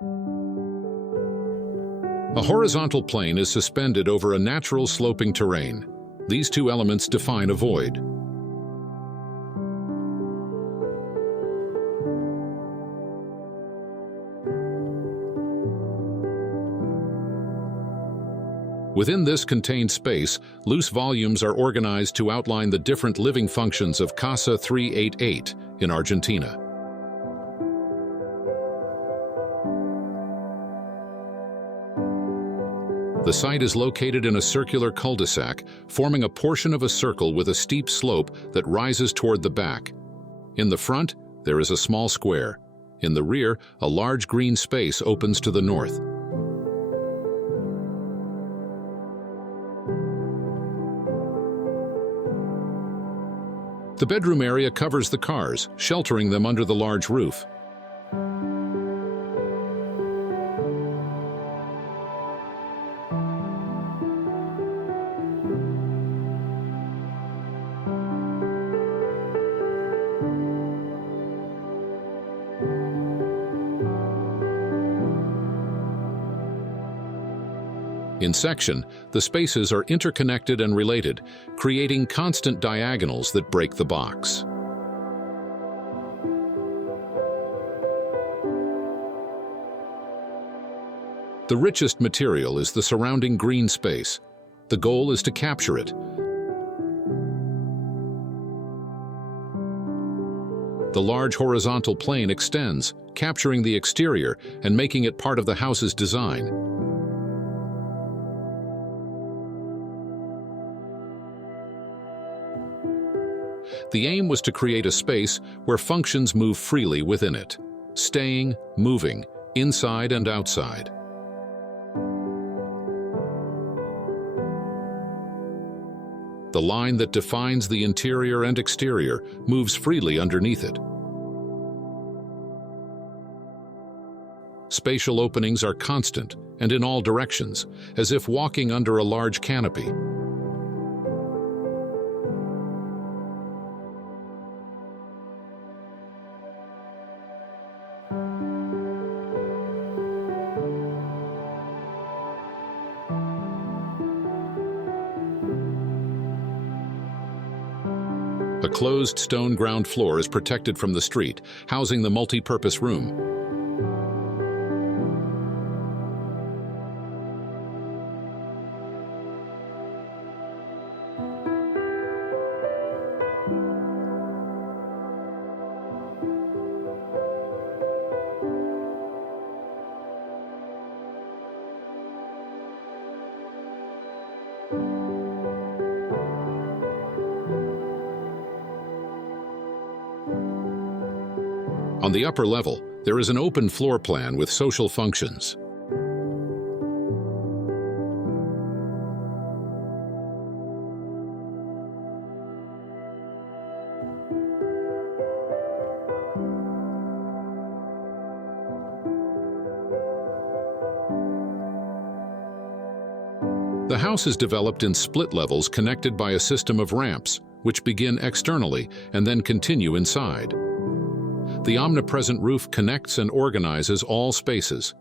A horizontal plane is suspended over a natural sloping terrain. These two elements define a void. Within this contained space, loose volumes are organized to outline the different living functions of Casa 388 in Argentina. The site is located in a circular cul-de-sac, forming a portion of a circle with a steep slope that rises toward the back. In the front, there is a small square. In the rear, a large green space opens to the north. The bedroom area covers the cars, sheltering them under the large roof. In section, the spaces are interconnected and related, creating constant diagonals that break the box. The richest material is the surrounding green space. The goal is to capture it. The large horizontal plane extends, capturing the exterior and making it part of the house's design. The aim was to create a space where functions move freely within it, staying, moving, inside and outside. The line that defines the interior and exterior moves freely underneath it. Spatial openings are constant and in all directions, as if walking under a large canopy. A closed stone ground floor is protected from the street, housing the multi-purpose room. On the upper level, there is an open floor plan with social functions. The house is developed in split levels connected by a system of ramps, which begin externally and then continue inside. The omnipresent roof connects and organizes all spaces.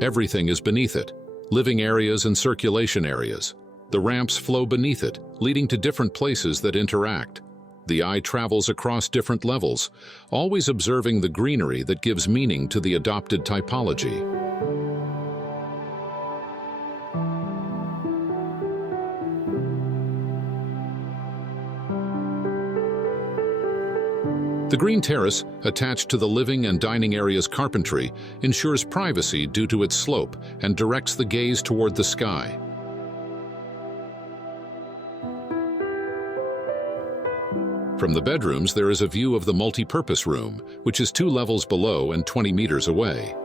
Everything is beneath it, living areas and circulation areas. The ramps flow beneath it, leading to different places that interact. The eye travels across different levels, always observing the greenery that gives meaning to the adopted typology. The green terrace, attached to the living and dining area's carpentry, ensures privacy due to its slope and directs the gaze toward the sky. From the bedrooms, there is a view of the multi-purpose room, which is 2 levels below and 20 meters away.